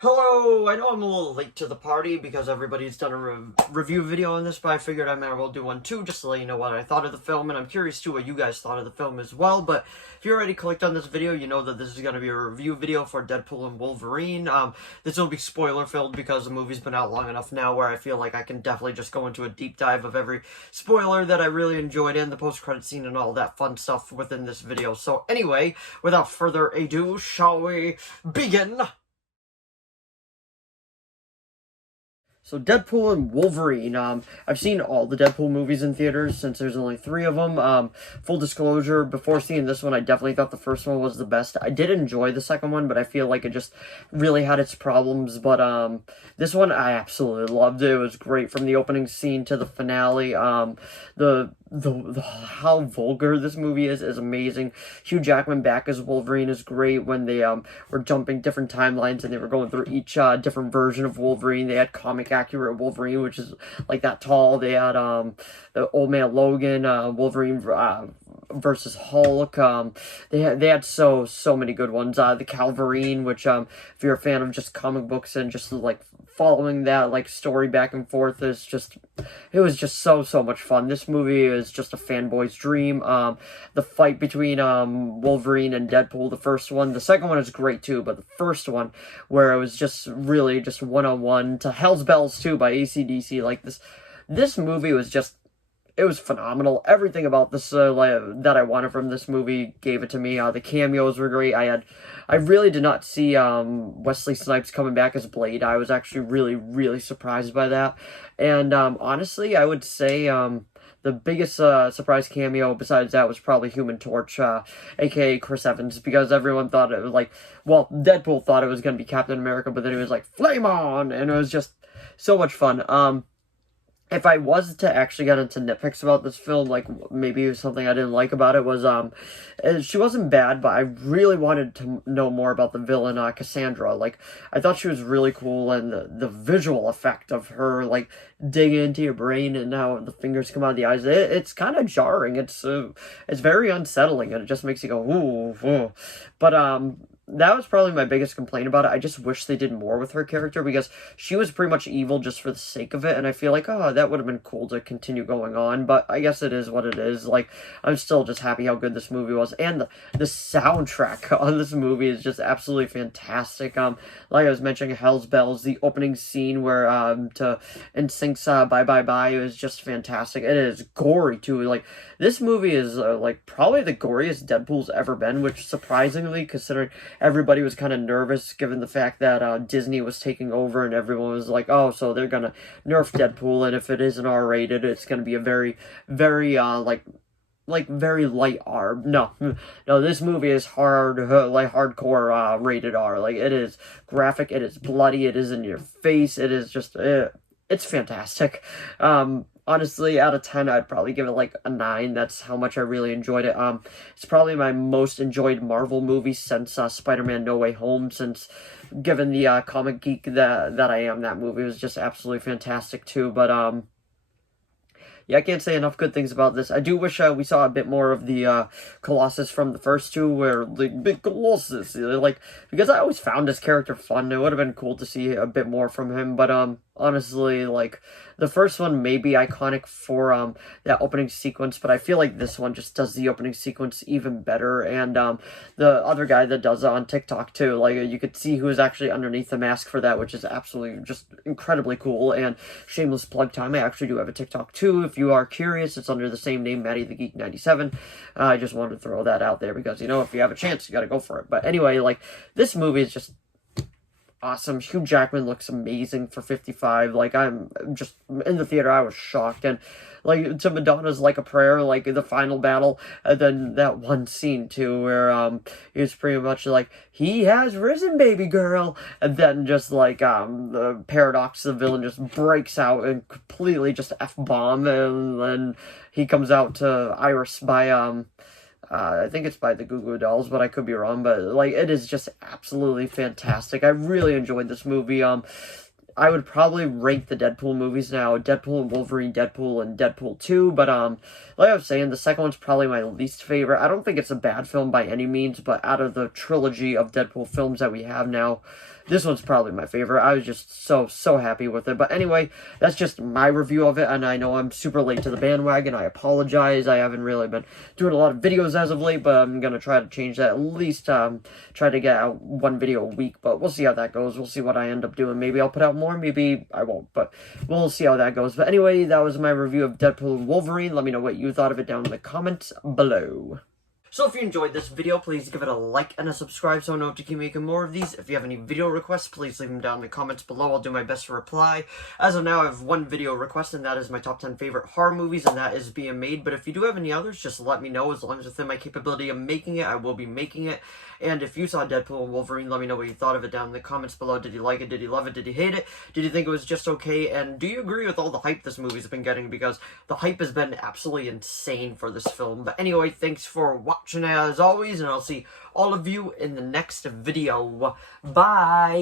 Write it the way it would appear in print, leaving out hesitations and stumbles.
Hello! I know I'm a little late to the party because everybody's done a review video on this, but I figured I might as well do one too, just to let you know what I thought of the film, and I'm curious too what you guys thought of the film as well. But if you already clicked on this video, you know that this is going to be a review video for Deadpool and Wolverine. This will be spoiler-filled because the movie's been out long enough now where I feel like I can definitely just go into a deep dive of every spoiler that I really enjoyed in the post-credit scene and all that fun stuff within this video. So anyway, without further ado, shall we begin? So Deadpool and Wolverine. I've seen all the Deadpool movies in theaters since there's only 3 of them. Full disclosure, before seeing this one, I definitely thought the first one was the best. I did enjoy the second one, but I feel like it just really had its problems. But this one I absolutely loved. It was great from the opening scene to the finale. The how vulgar this movie is amazing. Hugh Jackman back as Wolverine is great. When they were jumping different timelines and they were going through each different version of Wolverine. They had comic accurate Wolverine, which is like that tall. They had the Old Man Logan, Wolverine versus Hulk. They had so many good ones. The Calverine, which if you're a fan of just comic books and just like following that like story back and forth, is just it was just so much fun. This movie is just a fanboy's dream. The fight between Wolverine and Deadpool, the first one, the second one is great too, but the first one where it was just really just one-on-one to Hell's Bells too by AC/DC, like this movie was just, it was phenomenal. Everything about this that I wanted from this movie gave it to me. The cameos were great. I really did not see Wesley Snipes coming back as Blade. I was actually really surprised by that. And honestly, I would say the biggest surprise cameo besides that was probably Human Torch, aka Chris Evans, because everyone thought it was like, well, Deadpool thought it was going to be Captain America, but then he was like, flame on! And it was just so much fun. If I was to actually get into nitpicks about this film, like maybe it was something I didn't like about it was, she wasn't bad, but I really wanted to know more about the villain, Cassandra. Like, I thought she was really cool, and the visual effect of her, like, digging into your brain and how the fingers come out of the eyes, it's kind of jarring. It's very unsettling, and it just makes you go, ooh, ooh. But, that was probably my biggest complaint about it. I just wish they did more with her character because she was pretty much evil just for the sake of it, and I feel like, oh, that would have been cool to continue going on, but I guess it is what it is. Like, I'm still just happy how good this movie was, and the soundtrack on this movie is just absolutely fantastic. Like I was mentioning, Hell's Bells, the opening scene where, to NSYNC's Bye Bye Bye is just fantastic. It is gory, too. Like, this movie is, like, probably the goriest Deadpool's ever been, which surprisingly, considering everybody was kind of nervous given the fact that Disney was taking over and everyone was like, oh, so they're gonna nerf Deadpool, and if it isn't R-rated, it's gonna be a very very light R. No, this movie is like hardcore rated R. Like, it is graphic, it is bloody, it is in your face, it is just, it's fantastic. Honestly, out of 10, I'd probably give it like a 9. That's how much I really enjoyed it. It's probably my most enjoyed Marvel movie since Spider-Man No Way Home, since given the comic geek that I am, that movie was just absolutely fantastic too. But yeah, I can't say enough good things about this. I do wish we saw a bit more of the Colossus from the first two, where the big Colossus, like, because I always found this character fun. It would have been cool to see a bit more from him, but honestly, like, the first one may be iconic for that opening sequence, but I feel like this one just does the opening sequence even better. And the other guy that does it on TikTok too, like, you could see who's actually underneath the mask for that, which is absolutely just incredibly cool. And shameless plug time, I actually do have a TikTok too. If you are curious, it's under the same name, Maddie the Geek 97. I just wanted to throw that out there because, you know, if you have a chance, you got to go for it. But anyway, like, this movie is just awesome. Hugh Jackman looks amazing for 55. Like, I'm just in the theater, I was shocked. And like, to Madonna's Like a Prayer, like the final battle, and then that one scene too where he was pretty much like, he has risen, baby girl, and then just like the Paradox, the villain, just breaks out and completely just F-bomb, and then he comes out to Iris by I think it's by the Goo Goo Dolls, but I could be wrong. But like, it is just absolutely fantastic. I really enjoyed this movie. I would probably rank the Deadpool movies now: Deadpool and Wolverine, Deadpool and Deadpool 2. But like I was saying, the second one's probably my least favorite. I don't think it's a bad film by any means, but out of the trilogy of Deadpool films that we have now, this one's probably my favorite. I was just so happy with it. But anyway, that's just my review of it, and I know I'm super late to the bandwagon. I apologize. I haven't really been doing a lot of videos as of late, but I'm gonna try to change that. At least try to get out one video a week, but we'll see how that goes. We'll see what I end up doing. Maybe I'll put out more, maybe I won't, but we'll see how that goes. But anyway, that was my review of Deadpool and Wolverine. Let me know what you thought of it down in the comments below. So if you enjoyed this video, please give it a like and a subscribe so I know to keep making more of these. If you have any video requests, please leave them down in the comments below. I'll do my best to reply. As of now, I have one video request, and that is my top 10 favorite horror movies, and that is being made. But if you do have any others, just let me know. As long as within my capability of making it, I will be making it. And if you saw Deadpool and Wolverine, let me know what you thought of it down in the comments below. Did you like it? Did you love it? Did you hate it? Did you think it was just okay? And do you agree with all the hype this movie's been getting? Because the hype has been absolutely insane for this film. But anyway, thanks for watching as always, and I'll see all of you in the next video. Bye!